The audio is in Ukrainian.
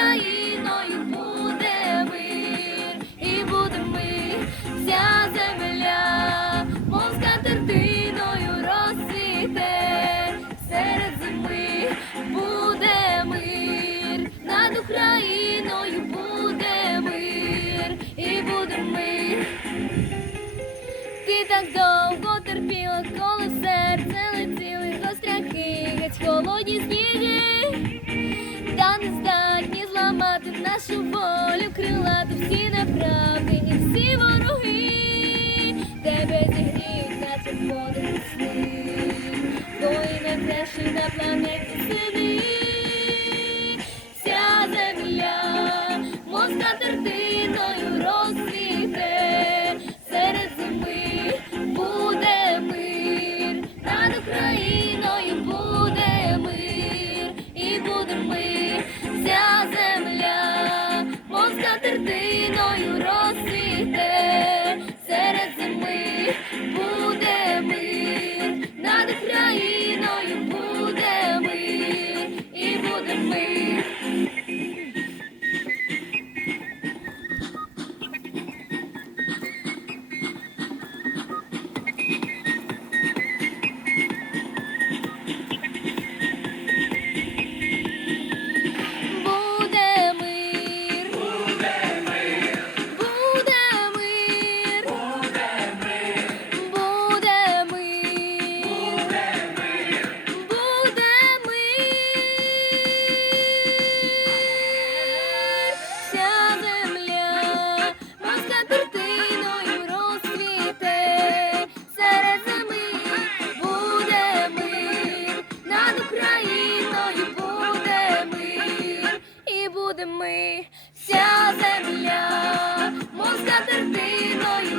Україною буде мир, і буде ми, вся земля, мов скатертиною розсвіте, серед зими буде мир, над Україною буде мир, і буде мир. Ти так довго терпіла, коли. people. скатертиною